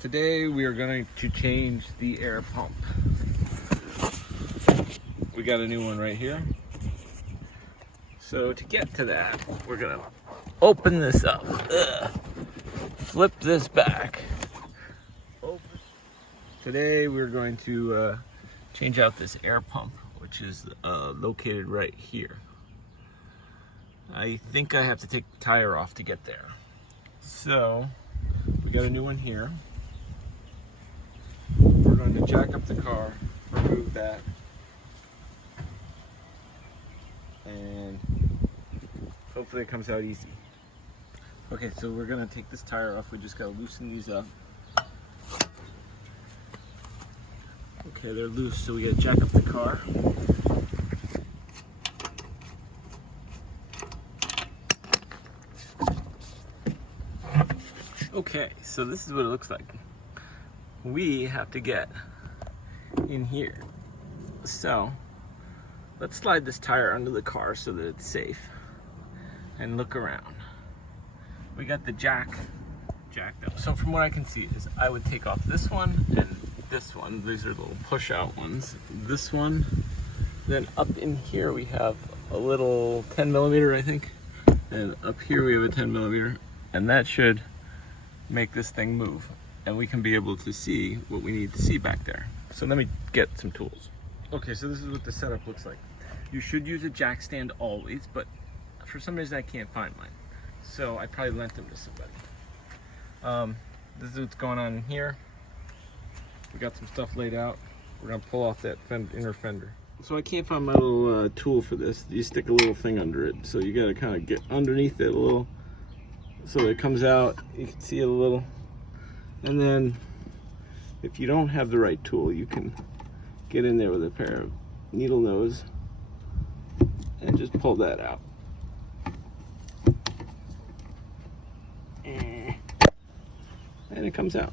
Today we are going to change the air pump. We got a new one right here. So to get to that, we're gonna open this up, flip this back. Today we're going to change out this air pump, which is located right here. I think I have to take the tire off to get there. So we got a new one here. We're going to jack up the car, remove that, and hopefully it comes out easy. Okay, so we're going to take this tire off. We just got to loosen these up. Okay, they're loose, so we got to jack up the car. Okay, so this is what it looks like. We have to get in here. So let's slide this tire under the car so that it's safe and look around. We got the jacked up. So from what I can see is I would take off this one and this one. These are little push out ones. This one. Then up in here we have a little 10 millimeter, I think. And up here we have a 10 millimeter. And that should make this thing move. And we can be able to see what we need to see back there. So let me get some tools. Okay, so this is what the setup looks like. You should use a jack stand always, but for some reason I can't find mine. So I probably lent them to somebody. This is what's going on in here. We got some stuff laid out. We're gonna pull off that inner fender. So I can't find my little tool for this. You stick a little thing under it. So you gotta kind of get underneath it a little so it comes out. You can see it a little. And then if you don't have the right tool, you can get in there with a pair of needle nose and just pull that out. And it comes out.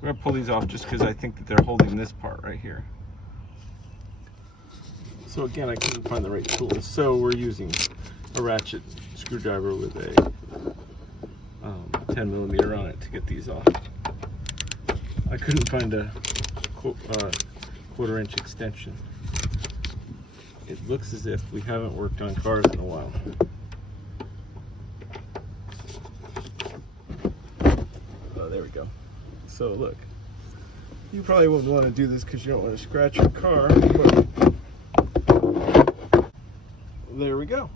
We're gonna pull these off just because I think that they're holding this part right here. So again, I couldn't find the right tool. So we're using a ratchet screwdriver with a 10 millimeter on it to get these off. I couldn't find a quarter-inch extension. It looks as if we haven't worked on cars in a while. Oh, there we go. So look, you probably wouldn't want to do this because you don't want to scratch your car, but there we go.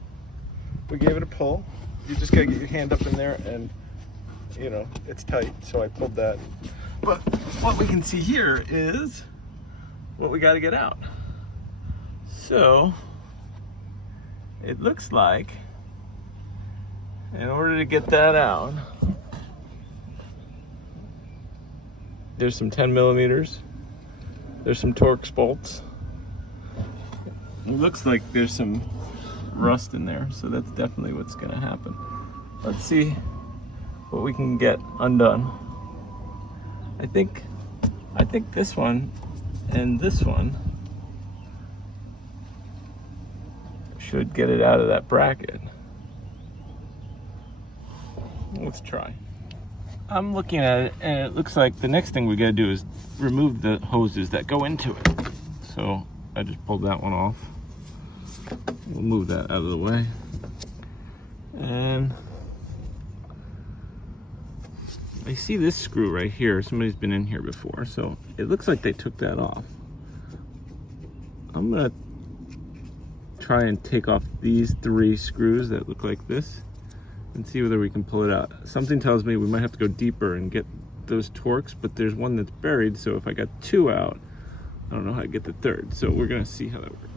We gave it a pull. You just gotta get your hand up in there and you know, it's tight, so I pulled that. But what we can see here is what we got to get out. So it looks like in order to get that out, there's some 10 millimeters, there's some Torx bolts. It looks like there's some rust in there, so that's definitely what's going to happen. Let's see what we can get undone. I think this one and this one should get it out of that bracket. Let's try. I'm looking at it and it looks like the next thing we gotta do is remove the hoses that go into it. So I just pulled that one off. We'll move that out of the way. And I see this screw right here. Somebody's been in here before, so it looks like they took that off. I'm gonna try and take off these 3 screws that look like this and see whether we can pull it out. Something tells me we might have to go deeper and get those Torx, but there's one that's buried, so if I got 2 out, I don't know how to get the 3rd, so we're gonna see how that works.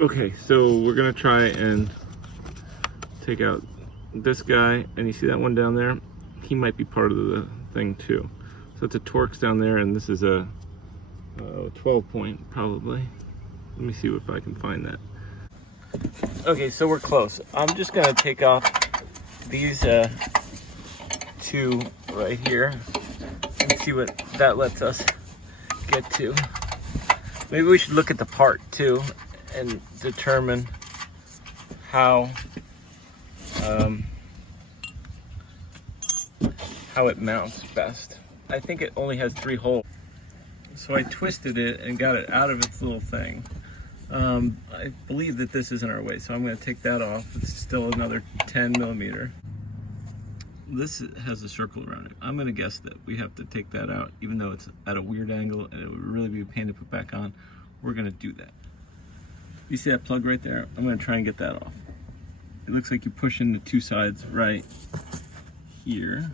Okay, so we're gonna try and take out this guy, and you see that one down there? He might be part of the thing too. So it's a Torx down there, and this is a 12 point probably. Let me see if I can find that. Okay, so we're close. I'm just gonna take off these 2 right here and see what that lets us get to. Maybe we should look at the part too and determine how it mounts best. I think it only has 3 holes. So I twisted it and got it out of its little thing. I believe that this isn't our way, so I'm going to take that off. It's still another 10 millimeter. This has a circle around it. I'm going to guess that we have to take that out, even though it's at a weird angle and it would really be a pain to put back on. We're going to do that. You see that plug right there? I'm going to try and get that off. It looks like you push in the 2 sides right here,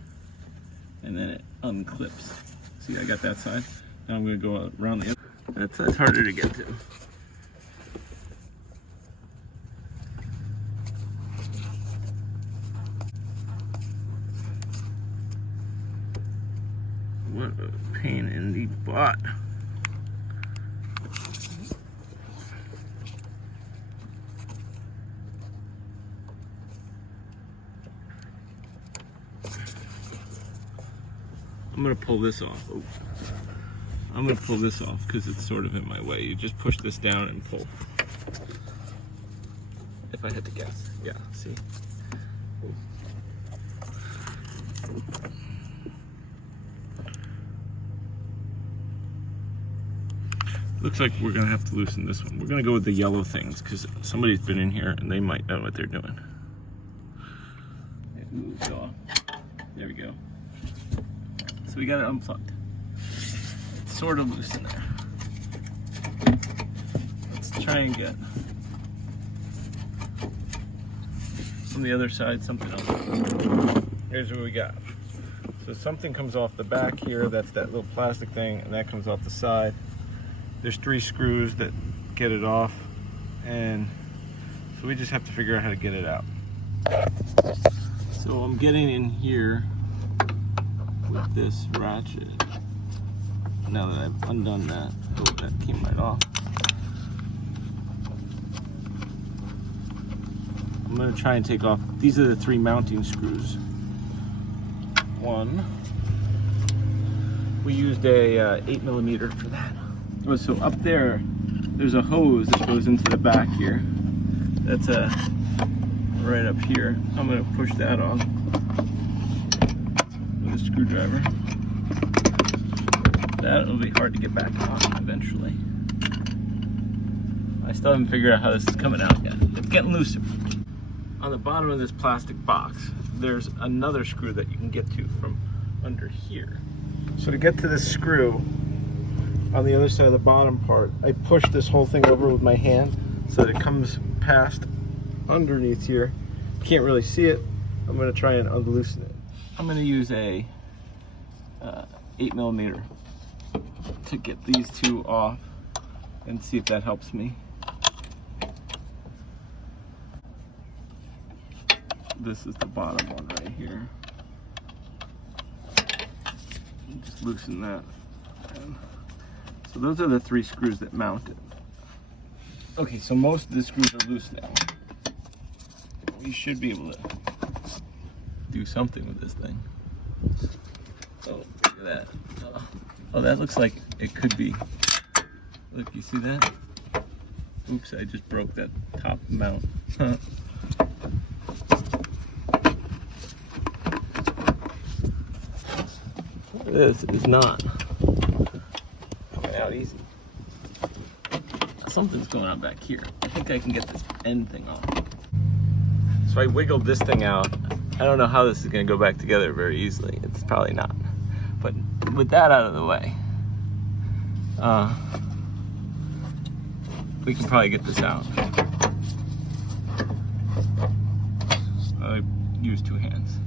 and then it unclips. See, I got that side. Now I'm going to go around the other. That's harder to get to. What a pain in the butt. I'm gonna pull this off. Oops. I'm gonna pull this off because it's sort of in my way. You just push this down and pull. If I had to guess. Yeah, see? Looks like we're gonna have to loosen this one. We're gonna go with the yellow things because somebody's been in here and they might know what they're doing. Ooh, go off. There we go. So we got it unplugged. It's sort of loose in there. Let's try and get from the other side something else. Here's what we got. So something comes off the back here. That's that little plastic thing, and that comes off the side. There's 3 screws that get it off, and so we just have to figure out how to get it out. So I'm getting in here with this ratchet. Now that I've undone that, oh, that came right off. I'm going to try and take off. These are the 3 mounting screws. One. We used a 8 millimeter for that. So up there, there's a hose that goes into the back here. That's right up here. I'm going to push that off with a screwdriver. That'll be hard to get back on eventually. I still haven't figured out how this is coming out yet. It's getting looser. On the bottom of this plastic box, there's another screw that you can get to from under here. So to get to this screw, on the other side of the bottom part, I push this whole thing over with my hand so that it comes past underneath here. Can't really see it. I'm going to try and unloosen it. I'm going to use a 8 millimeter to get these 2 off and see if that helps me. This is the bottom one right here. Just loosen that. So those are the 3 screws that mount it. Okay, so most of the screws are loose now. We should be able to do something with this thing. Oh, look at that. Oh, that looks like it could be. Look, you see that? Oops, I just broke that top mount. This is not out easy. Something's going on back here. I think I can get this end thing off. So I wiggled this thing out. I don't know how this is going to go back together very easily. It's probably not. But with that out of the way, we can probably get this out. I use 2 hands.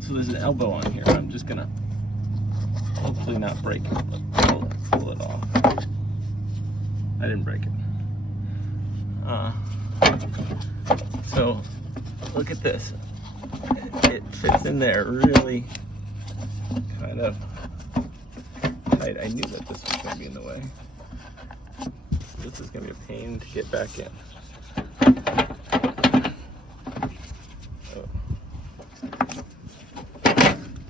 So there's an elbow on here. I'm just going to hopefully not break it, but pull it off. I didn't break it. So look at this. It fits in there really kind of tight. I knew that this was going to be in the way. This is going to be a pain to get back in. Oh.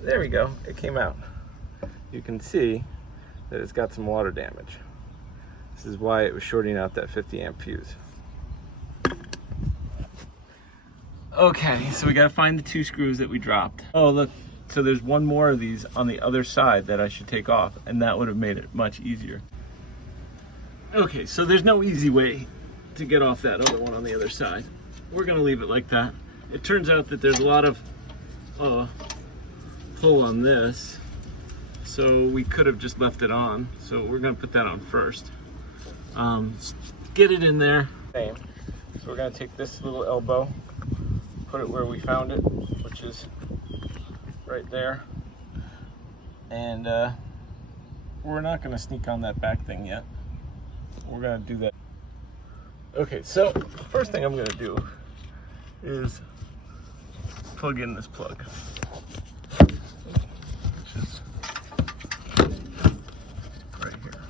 There we go. It came out. You can see that it's got some water damage. This is why it was shorting out that 50 amp fuse. Okay, so we gotta find the 2 screws that we dropped. Oh look, So there's one more of these on the other side that I should take off, and that would have made it much easier. Okay, so there's no easy way to get off that other one on the other side. We're gonna leave it like that. It turns out that there's a lot of pull on this, so we could have just left it on. So we're gonna put that on first. Get it in there. So we're gonna take this little elbow, put it where we found it, which is right there. And we're not gonna sneak on that back thing yet. We're gonna do that. Okay, so the first thing I'm gonna do is plug in this plug. Which is right here.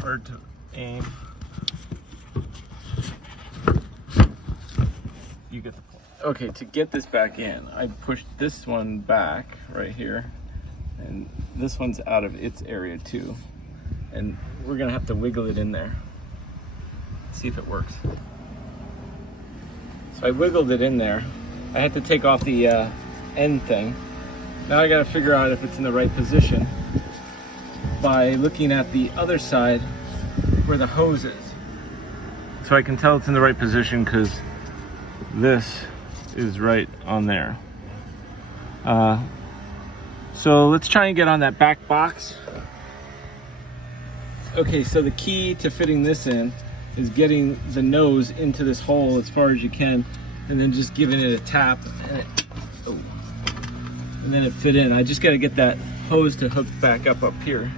Hard to aim. You get the point. Okay, to get this back in, I pushed this one back right here, and this one's out of its area too. And we're gonna have to wiggle it in there. See if it works. So I wiggled it in there. I had to take off the end thing. Now I gotta figure out if it's in the right position by looking at the other side where the hose is. So I can tell it's in the right position because this is right on there. So let's try and get on that back box. Okay, so the key to fitting this in is getting the nose into this hole as far as you can, and then just giving it a tap, and then it fit in. I just got to get that hose to hook back up here,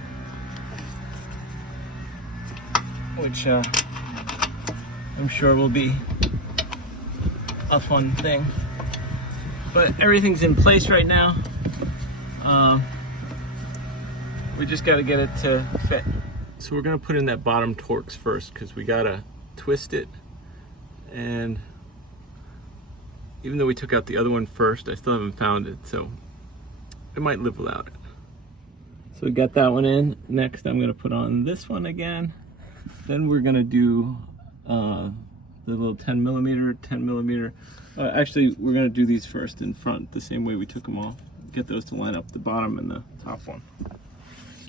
which I'm sure will be a fun thing. But everything's in place right now. We just got to get it to fit. So we're gonna put in that bottom Torx first because we gotta twist it, and even though we took out the other one first, I still haven't found it, so I might live without it. So we got that one in. Next I'm gonna put on this one again. Then we're gonna do the little 10 millimeter. Actually, we're gonna do these first in front, the same way we took them off. Get those to line up, the bottom and the top one.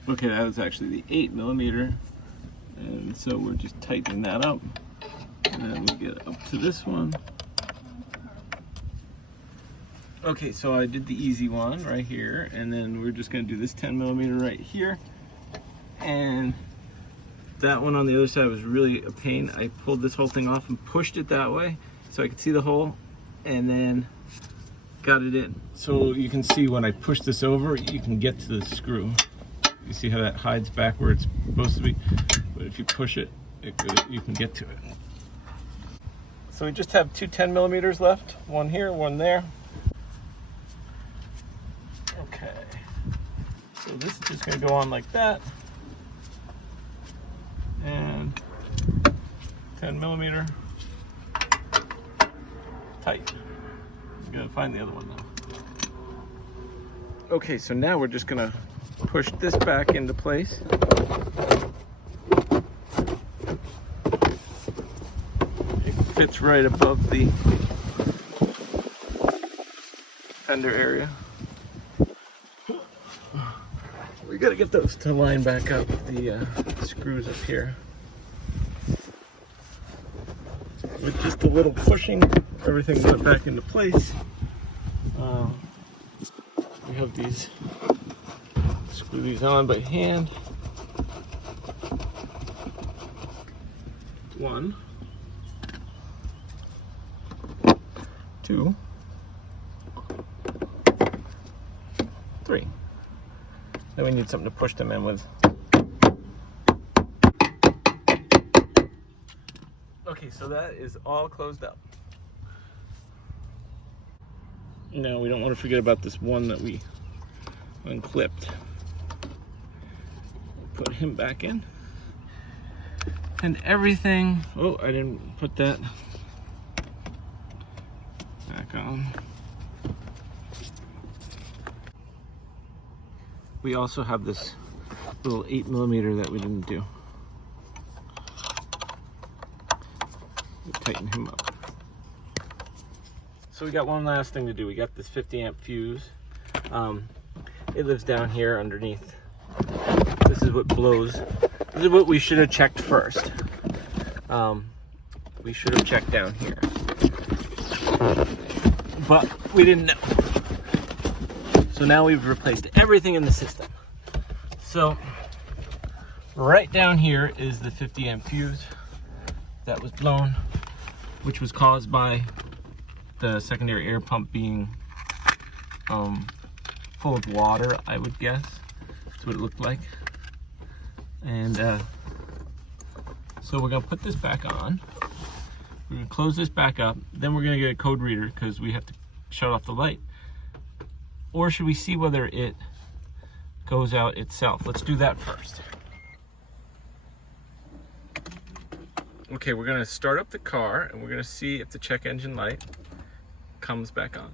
Okay, that was actually the 8 millimeter, and so we're just tightening that up, and then we get up to this one. Okay, so I did the easy one right here, and then we're just going to do this 10 millimeter right here, and that one on the other side was really a pain. I pulled this whole thing off and pushed it that way so I could see the hole, and then got it in. So you can see when I push this over, you can get to the screw. You see how that hides back where it's supposed to be, but if you push it, you can get to it. So we just have two 10 millimeters left, one here, one there. Okay, so this is just going to go on like that, and 10 millimeter, tight. I'm going to find the other one though. Okay, so now we're just going to push this back into place. It fits right above the fender area. We gotta get those to line back up, the screws up here. With just a little pushing, everything got back into place. We have these. Screw these on by hand. 1, 2, 3. Then we need something to push them in with. Okay, so that is all closed up. Now we don't want to forget about this one that we unclipped. Put him back in. And everything, oh, I didn't put that back on. We also have this little 8 millimeter that we didn't do. We'll tighten him up. So we got one last thing to do. We got this 50 amp fuse. It lives down here underneath. This is what blows. This is what we should have checked first. We should have checked down here, but we didn't know. So now we've replaced everything in the system. So right down here is the 50 amp fuse that was blown, which was caused by the secondary air pump being full of water, I would guess. That's what it looked like. And so we're gonna put this back on. We're gonna close this back up. Then we're gonna get a code reader because we have to shut off the light. Or should we see whether it goes out itself? Let's do that first. Okay, we're gonna start up the car and we're gonna see if the check engine light comes back on.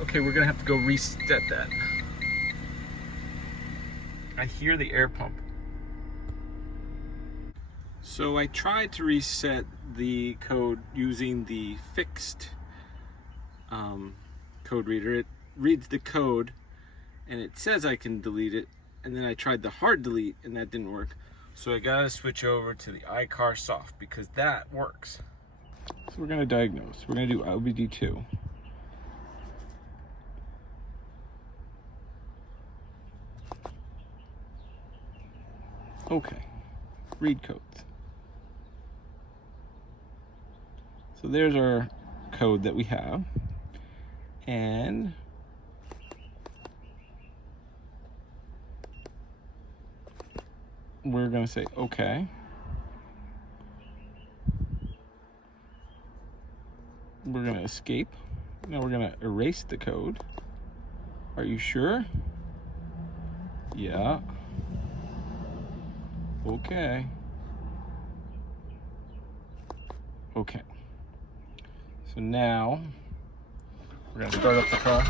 Okay, we're gonna have to go reset that. I hear the air pump. So I tried to reset the code using the fixed code reader. It reads the code and it says I can delete it, and then I tried the hard delete and that didn't work. So I gotta switch over to the iCar soft because that works. So we're gonna diagnose. We're gonna do LBD2. Okay, read codes. So there's our code that we have, and we're gonna say okay. We're gonna escape. Now we're gonna erase the code. Are you sure? Yeah. Okay. Okay. So now we're gonna start up the car.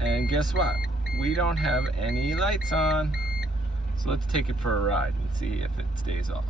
And guess what? We don't have any lights on. So let's take it for a ride and see if it stays off.